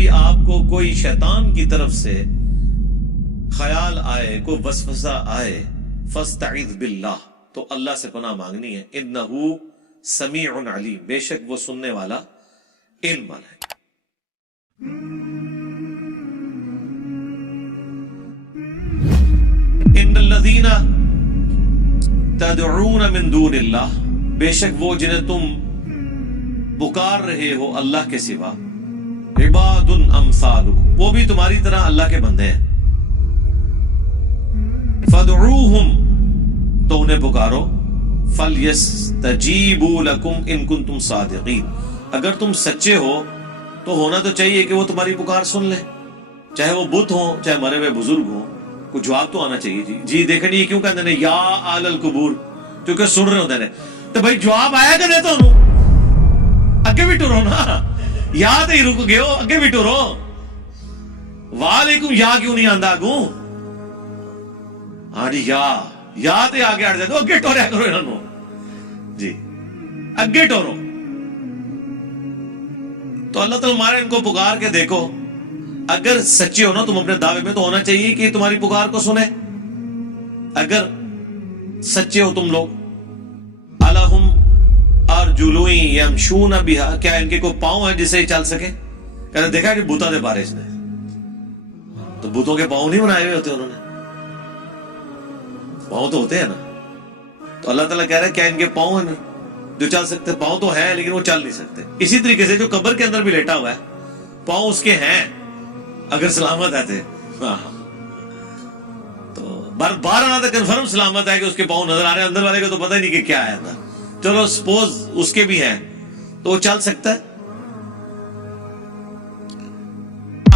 کبھی آپ کو کوئی شیطان کی طرف سے خیال آئے، کوئی وسوسہ آئے، فاستعذ باللہ، تو اللہ سے پناہ مانگنی ہے، انہو سمیع علیم، بے شک وہ سننے والا، علم والا ہے۔ ان الذین تدعون من دون اللہ، بے شک وہ جنہیں تم پکار رہے ہو اللہ کے سوا، عباد امثالکم، وہ بھی تمہاری طرح اللہ کے بندے ہیں، فادعوہم، تو انہیں پکارو، فلیستجیبوا لکم ان کنتم صادقین، اگر تم سچے ہو تو ہونا تو چاہیے کہ وہ تمہاری پکار سن لیں، چاہے وہ بت ہوں چاہے مرے ہوئے بزرگ ہوں، کوئی جواب تو آنا چاہیے۔ جی دیکھیں یہ کیوں کہتے ہیں یا آل القبور، کیونکہ سن رہے ہوتے ہیں، تو بھائی جواب آیا کہ نہیں، تو اگے بھی ٹرو نا، یا تو ہی رک گئے ہو، اگے بھی ٹرو، وعلیکم یا کیوں نہیں آندا اگوں، ہاں جی یا تو آگے ہٹ جائے تو اگے ٹوریا کرو انہوں، جی اگے ٹورو۔ تو اللہ تعالیٰ ہمارے ان کو پکار کے دیکھو، اگر سچے ہو نا تم اپنے دعوے میں، تو ہونا چاہیے کہ تمہاری پکار کو سنے، اگر سچے ہو تم لوگ۔ الہم ارجل یمشون بہا، کیا ان کے کوئی پاؤں ہیں جس سے چل سکے؟ کہتے دیکھا کہ بوتا دے بارے اس نے، تو بوتوں کے پاؤں نہیں بنائے ہوئے ہوتے انہوں نے، پاؤں تو ہوتے ہیں نا، تو اللہ تعالیٰ کہہ رہا ہے کیا ان کے پاؤں ہیں جو چل سکتے؟ پاؤں تو ہیں لیکن وہ چل نہیں سکتے۔ اسی طریقے سے جو قبر کے اندر بھی لیٹا ہوا ہے، پاؤں اس کے ہیں اگر سلامت ہے تو بار آنا تو کنفرم سلامت ہے کہ اس کے پاؤں نظر آ رہے ہیں، اندر والے کو تو پتہ ہی نہیں کہ کیا ہے اندر، چلو سپوز اس کے بھی ہیں تو وہ چل سکتا ہے۔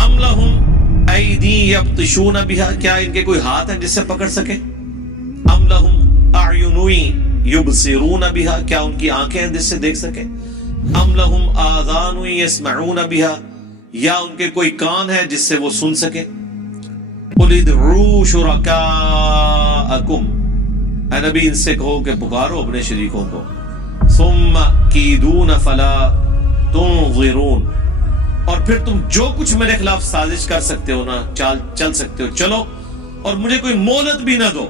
ام لہم ایدی یبطشون بہا، کیا ان کے کوئی ہاتھ ہیں جس سے پکڑ سکے؟ ام لہم اعین یبصرون بہا، کیا ان کی آنکھیں ہیں جس سے دیکھ سکے؟ ام لہم آذان یسمعون بہا، یا ان کے کوئی کان ہے جس سے وہ سن سکے؟ قل ادعوا شرکاءکم، اے نبی ان سے کہو کہ پکارو اپنے شریکوں کو، ثم کیدون فلا تنظرون، اور پھر تم جو کچھ میرے خلاف سازش کر سکتے ہو نا، چل سکتے ہو چلو، اور مجھے کوئی مہلت بھی نہ دو۔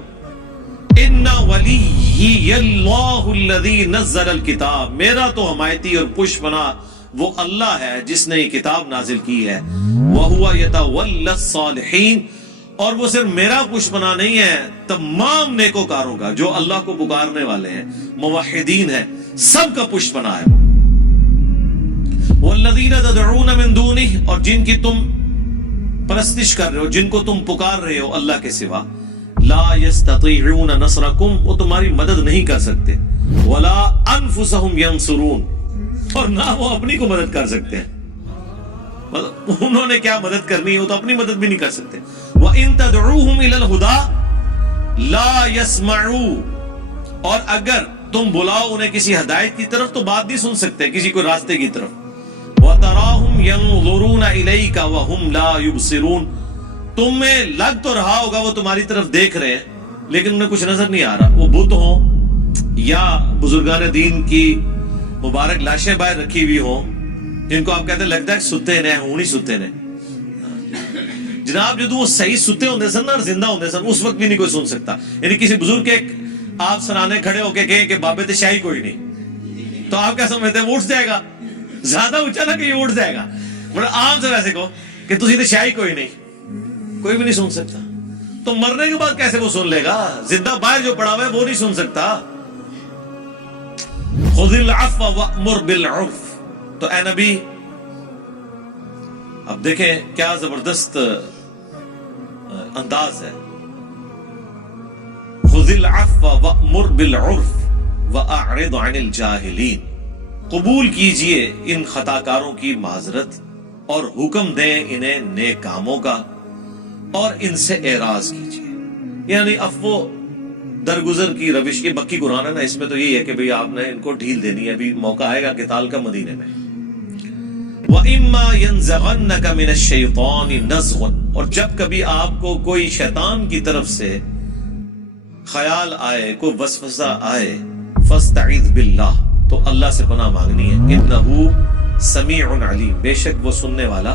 ان ولی اللہ الذی نزل الکتاب، میرا تو حمایتی اور پش پناہ وہ اللہ ہے جس نے یہ کتاب نازل کی ہے، وَهُوَ يَتَوَلَّى الصَّالِحِينَ، اور وہ صرف میرا پش پناہ نہیں ہے، تمام نیکوکاروں کا جو اللہ کو پکارنے والے ہیں، موحدین ہیں، سب کا پش پناہ ہے۔ وَالَّذِينَ تَدْعُونَ مِن دُونِهِ، اور جن کی تم پرستش کر رہے ہو، جن کو تم پکار رہے ہو اللہ کے سوا، لا يستطيعون نصركم، وہ تمہاری مدد نہیں کر سکتے، ولا انفسهم ينصرون، اور نہ وہ اپنی کو مدد کر سکتے ہیں، انہوں نے کیا مدد کرنی ہے، وہ تو اپنی مدد بھی نہیں کر سکتے۔ وَإِن تَدْعُوهُمْ إِلَى الْهُدَى لَا يَسْمَعُوا، اور اگر تم بلاؤ انہیں کسی ہدایت کی طرف تو بات نہیں سن سکتے، کسی کو راستے کی طرف۔ وَتَرَاهُمْ يَنظُرُونَ إِلَيْكَ وَهُمْ لَا يُبْصِرُونَ، تمہیں لگ تو رہا ہوگا وہ تمہاری طرف دیکھ رہے ہیں لیکن انہیں کچھ نظر نہیں آ رہا، وہ بت ہوں یا بزرگان دین کی مبارک لاشیں باہر رکھی ہوئی ہوں، جن کو آپ کہتے ہیں لگتا ہے ستے نے ہوں نہیں ستے نے، جناب جدو وہ صحیح ستے ہوندے سن اور زندہ ہوندے سن اس وقت بھی نہیں کوئی سن سکتا، یعنی کسی بزرگ کے آپ سرانے کھڑے ہو کے کہیں کہ بابے تے شاہی کوئی نہیں، تو آپ کیا سمجھتے ہیں وہ اٹھ جائے گا، زیادہ اونچا نہ کہ یہ اٹھ جائے گا، مطلب عام سے ویسے کو کہ تسی تے شاہی کوئی نہیں، کوئی بھی نہیں سن سکتا، تو مرنے کے بعد کیسے وہ سن لے گا؟ زندہ باہر جو پڑا ہوا ہے وہ نہیں سن سکتا۔ خذ العفو وامر بالعرف، تو اے نبی اب دیکھیں کیا زبردست انداز ہے، خذ العفو وامر بالعرف واعرض عن الجاہلین، قبول کیجئے ان خطاکاروں کی معذرت اور حکم دیں انہیں نیک کاموں کا اور ان سے اعراض کیجئے، یعنی عفو درگزر کی روش کی مکی قرآن ہے نا، اس میں تو یہی ہے کہ بھئی آپ نے ان کو ڈھیل دینی ہے، ابھی موقع آئے گا قتال کا مدینے میں۔ وَإِمَّا يَنزَغَنَّكَ مِنَ الشَّيْطَانِ نَزْغٌ، اور جب کبھی آپ کو کوئی شیطان کی طرف سے خیال آئے، کوئی وسوسہ آئے، فَاسْتَعِذْ بِاللَّهِ، تو اللہ سے پناہ مانگنی ہے، اِنَّهُ سَمِيعٌ عَلِيمٌ، بے شک وہ سننے والا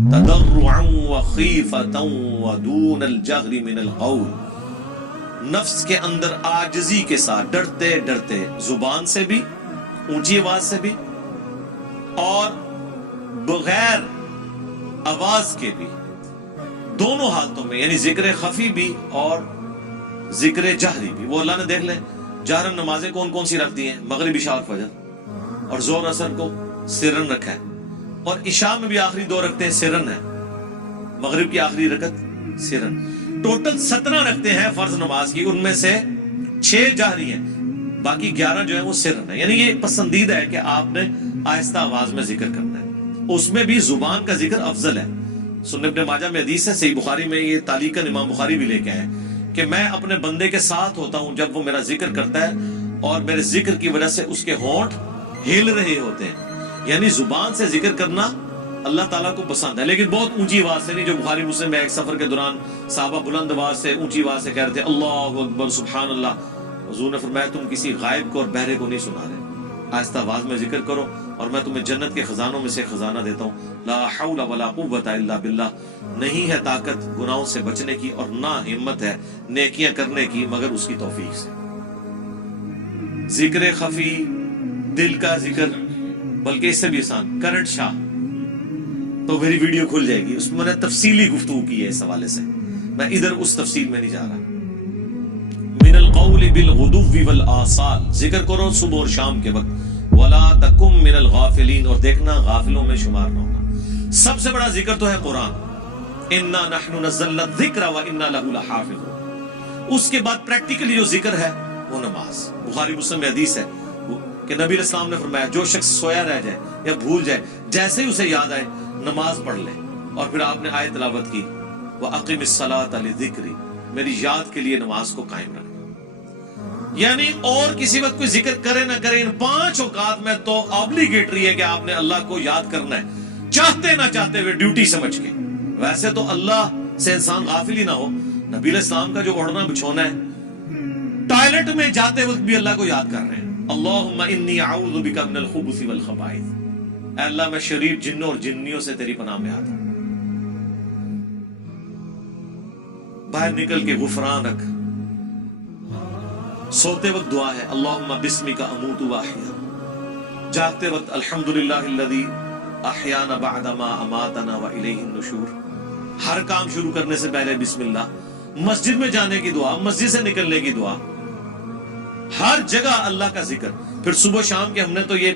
تضرعا وخیفتا ودون الجہر من القول، نفس کے اندر عاجزی کے ساتھ ڈرتے ڈرتے، زبان سے بھی، اونچی آواز سے بھی، اور بغیر آواز کے بھی، دونوں حالتوں میں، یعنی ذکر خفی بھی اور ذکر جہری بھی۔ وہ اللہ نے دیکھ لیں جہرن نمازیں کون کون سی رکھ دی ہیں، مغرب عشاء اور فجر، اور زور اثر کو سرن رکھا ہے، اور عشاء میں بھی آخری 2 رکھتے ہیں سرن ہے، مغرب کی آخری رکعت سرن۔ ٹوٹل 17 رکھتے ہیں فرض نماز کی، ان میں سے 6 جہری ہیں، باقی 11 جو ہیں وہ سرن ہے۔ یعنی یہ پسندیدہ ہے کہ آپ نے آہستہ آواز میں ذکر کرنا ہے، اس میں بھی زبان کا ذکر افضل ہے۔ سنن ابن ماجہ میں حدیث ہے، صحیح بخاری میں یہ تعلیقاً امام بخاری بھی لے کے آئے کہ میں اپنے بندے کے ساتھ ہوتا ہوں جب وہ میرا ذکر کرتا ہے اور میرے ذکر کی وجہ سے اس کے ہونٹ ہل رہے ہوتے ہیں۔ یعنی زبان سے ذکر کرنا اللہ تعالیٰ کو پسند ہے، لیکن بہت اونچی آواز سے نہیں، جو بخاری مسلم میں ایک سفر کے دوران صحابہ بلند آواز سے، اونچی آواز سے کہہ رہے تھے اللہ اکبر سبحان اللہ، حضور نے فرمایا تم کسی غائب کو اور بہرے کو نہیں سنا رہے، آہستہ آواز میں ذکر کرو اور میں تمہیں جنت کے خزانوں میں سے خزانہ دیتا ہوں۔ لا حول ولا قوت الا باللہ، نہیں ہے طاقت گناہوں سے بچنے کی اور نہ ہمت ہے نیکیاں کرنے کی مگر اس کی توفیق سے۔ ذکر خفی، دل کا ذکر، بلکہ اس سے بھی آسان، کرنٹ شاہ، تو میری ویڈیو کھل جائے گی، اس میں نے تفصیلی گفتگو کی ہے اس حوالے سے، میں ادھر اس تفصیل میں نہیں جا رہا۔ من القول بالغدو والآصال، ذکر کرو صبح اور شام کے وقت، ولا تکم من الغافلین، اور دیکھنا غافلوں میں شمار نہ ہونا۔ سب سے بڑا ذکر تو ہے قرآن، انا نحن نزلنا الذکر وانا لہ لحافظون۔ اس کے بعد پریکٹیکلی جو ذکر ہے وہ نماز۔ بخاری مسلم میں حدیث ہے کہ نبی علیہ السلام نے فرمایا جو شخص سویا رہ جائے یا بھول جائے، جیسے ہی اسے یاد آئے نماز پڑھ لے، اور پھر آپ نے آیت تلاوت کی وَأَقِمِ الصَّلَاةَ لِذِكْرِ، میری یاد کے لیے نماز کو قائم رکھنا۔ یعنی اور کسی وقت کوئی ذکر کرے نہ کرے، ان 5 اوقات میں تو آبلیگیٹری ہے کہ آپ نے اللہ کو یاد کرنا ہے، چاہتے نہ چاہتے ہوئے، ڈیوٹی سمجھ کے۔ ویسے تو اللہ سے انسان غافل ہی نہ ہو، نبی علیہ السلام کا جو اڑنا بچھونا ہے، ٹوائلٹ میں جاتے وقت بھی اللہ کو یاد کر رہے ہیں، اللہم انی اعوذ بک من الخبث والخبائث، اے اللہ میں شریر جنوں اور جنیوں سے تیری پناہ میں آتا ہوں۔ باہر نکل کے غفرانک، سوتے وقت دعا ہے اللہم بسمک اموت و احیا، جاگتے وقت الحمدللہ الذی احیانا بعد ما اماتنا و الیہ النشور۔ ہر کام شروع کرنے سے پہلے بسم اللہ، مسجد میں جانے کی دعا، مسجد سے نکلنے کی دعا، ہر جگہ اللہ کا ذکر۔ پھر صبح شام کے ہم نے تو یہ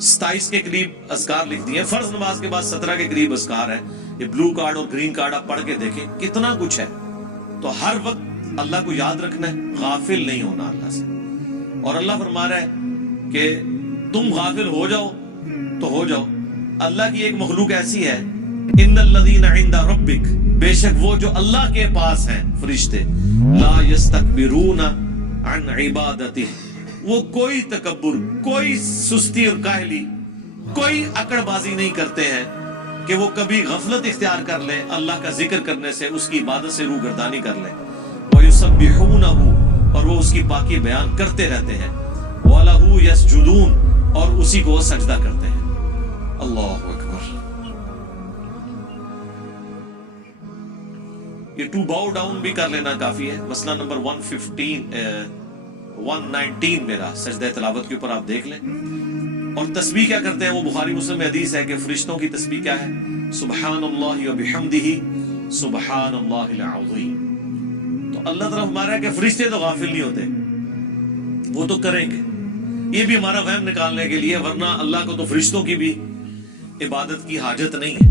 27 کے قریب اذکار لکھ دیے ہیں، فرض نماز کے بعد 17 کے قریب اذکار ہیں، یہ بلو کارڈ اور گرین کارڈ آپ پڑھ کے دیکھیں کتنا کچھ ہے۔ تو ہر وقت اللہ کو یاد رکھنا ہے، غافل نہیں ہونا اللہ سے۔ اور اللہ فرما رہا ہے کہ تم غافل ہو جاؤ تو ہو جاؤ، اللہ کی ایک مخلوق ایسی ہے، ان الذین عند ربک، بے شک وہ جو اللہ کے پاس ہیں فرشتے، لا یستکبرون عن عبادتہ، وہ کوئی تکبر، کوئی سستی اور کاہلی، کوئی اکڑ بازی نہیں کرتے ہیں کہ وہ کبھی غفلت اختیار کر لیں اللہ کا ذکر کرنے سے، اس کی عبادت سے روگردانی کر لیں۔ وَيُسَبِّحُونَهُ، اور وہ اس کی پاکی بیان کرتے رہتے ہیں، وَلَهُ يَسْجُدُونَ، اور اسی کو سجدہ کرتے ہیں۔ اللہ اکبر۔ یہ ٹو باؤ ڈاؤن بھی کر لینا کافی ہے، مسئلہ نمبر 119 میرا سجدہ تلاوت کے اوپر آپ دیکھ لیں۔ اور تسبیح کیا کرتے ہیں، وہ بخاری مسلم میں حدیث ہے کہ فرشتوں کی تسبیح کیا ہے، سبحان اللہ و بحمدہ سبحان اللہ العظیم۔ تو اللہ تعالیٰ ہمارا ہے کہ فرشتے تو غافل نہیں ہوتے، وہ تو کریں گے، یہ بھی ہمارا وہم نکالنے کے لیے، ورنہ اللہ کو تو فرشتوں کی بھی عبادت کی حاجت نہیں ہے۔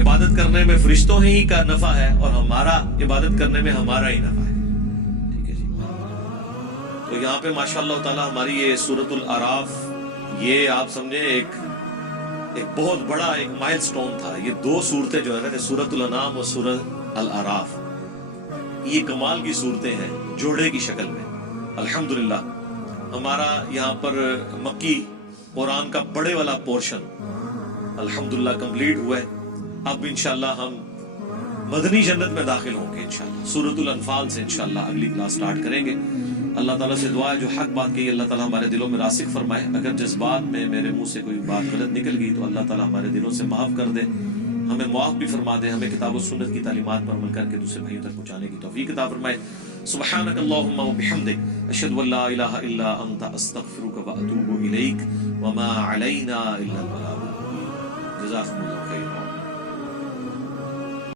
عبادت کرنے میں فرشتوں ہی کا نفع ہے اور ہمارا عبادت کرنے میں ہمارا ہی نفع ہے، ٹھیک ہے جی۔ تو یہاں پہ ماشاءاللہ تعالیٰ ہماری یہ سورۃ الاعراف، یہ آپ سمجھیں ایک بہت بڑا ایک مائل سٹون تھا۔ یہ 2 صورتیں جو ہے نا، سورۃ الانعام اور سورۃ الاعراف، یہ کمال کی صورتیں ہیں جوڑے کی شکل میں۔ الحمدللہ ہمارا یہاں پر مکی قرآن کا بڑے والا پورشن الحمدللہ کمپلیٹ ہوا ہے۔ اب انشاءاللہ ہم مدنی جنت میں داخل ہوں گے انشاءاللہ، سورۃ الانفال سے انشاءاللہ اگلی کلاس سٹارٹ کریں گے۔ اللہ تعالیٰ سے دعا ہے جو حق بات کہی اللہ تعالیٰ ہمارے دلوں میں راسخ فرمائے، اگر جذبات میں میرے منہ سے کوئی بات غلط نکل گئی تو اللہ تعالیٰ ہمارے دلوں سے معاف کر دے۔ ہمیں معاف بھی فرما دے، ہمیں کتاب و سنت کی تعلیمات پر عمل کر کے دوسرے بھائیوں تک پہنچانے کی توفیق عطا فرمائے۔ سبحانک اللہم و بحمدک، اشہد ان لا الہ الا انت، استغفرک و اتوب الیک، وما علینا الا البلاغ۔ جزاکم اللہ خیر۔